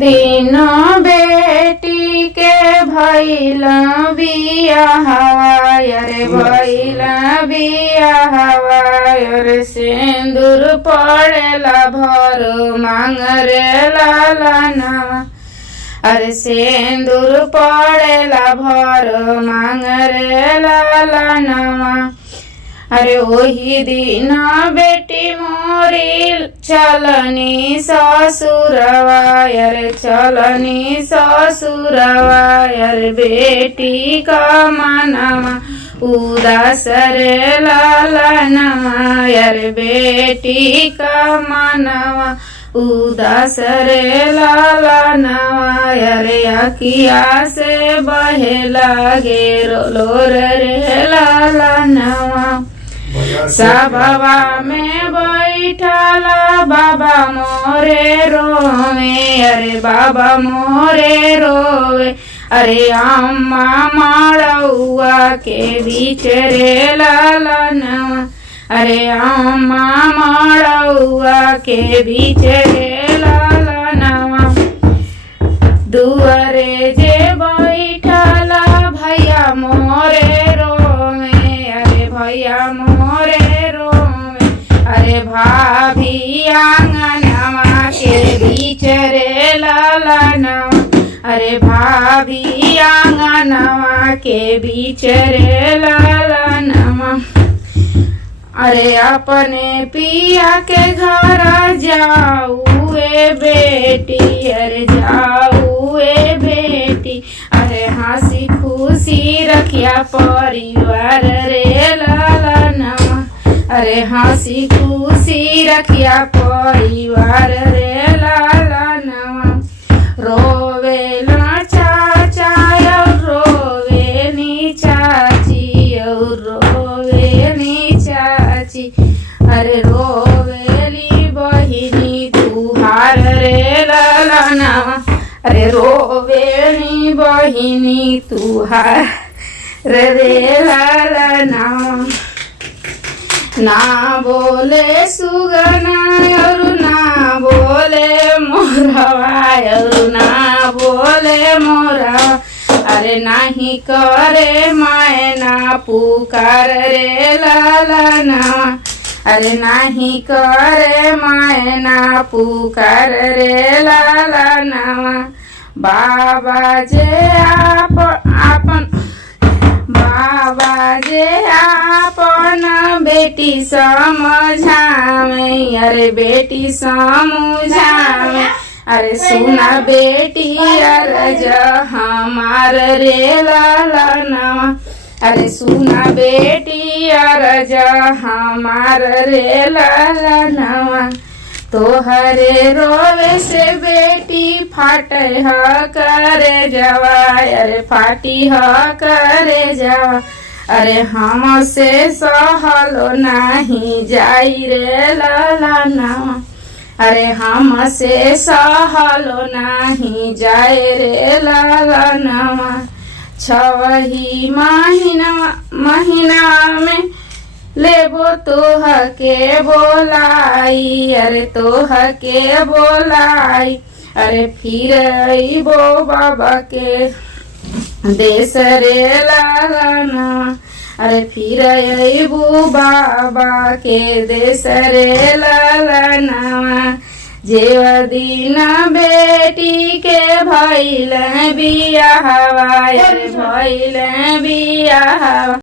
दिन बेटी के भइल बियाहवा रे भइल बियाहवा रे सिंदूर पड़ेला भर मांग रे लालनवा अरे सिंदूर पड़ेला भर मांग रे लालनवा अरे वही दिन बेटी मोरी चलनी ससुरवा अरे चलनी ससुरवा अरे बेटी का मनवा उदास रे लालनवा अरे बेटी का मनवा उदास रे लालनवा अरे अखिया से बहे लागे रोलोर रे लालनवा सभवा में बैठला बाबा मोरे रोवे अरे बाबा मोरे रोवे अरे अम्मा मड़ौआ के बीच रे लालनवा अरे अम्मा मड़ौआ के बीच रे लालनवा दुआरे जे बैठला भैया मोरे रोवे अरे भैया मोरे रोवे अरे भाभी आंगनवा के बीच रे लालनवा अरे भाभी आंगनवा के बीच रे लालनवा अरे अपने पिया के घर जाऊ ए बेटी अरे जाऊ ए बेटी अरे हंसी खुशी रखिया परिवार रे लालनवा अरे हंसी खुशी रखिया परिवार रे लालनवा रोवे ना चाचा रोवे नी चाची रोवे नी चाची अरे रोवेली बहिनी तुहार रे लालनवा अरे रोवेली बहिनी तुहार रे लालनवा ना बोले सुगना और ना बोले मोरवा और ना बोले मोरवा अरे नहीं करे मैना पुकार रे लालनवा अरे नहीं करे मैना पुकार रे लालनवा बाबा जे आपन बाबा जे आपन बेटी समझावे अरे बेटी समझावे अरे सुना बेटी अरज हमार रे लालनवा अरे सुना बेटी अरज हमार रे लालनवा तोहरे रोवे से बेटी फाटे ह करे जवा अरे फाटी ह करे जवा अरे हमसे सहलो नहीं जाई रे लालनवा अरे हमसे सहलो नहीं जाए रे लालनवा छवही महीना में लेबो तोह के बोलाई अरे तोह के बोलाई अरे फिर अइबो बाबा के देश रे लालनवा अरे फिर अइबो बाबा के देश रे लालनवा जेव दिन बेटी के भइल बियाहवा अरे भइल बियाहवा।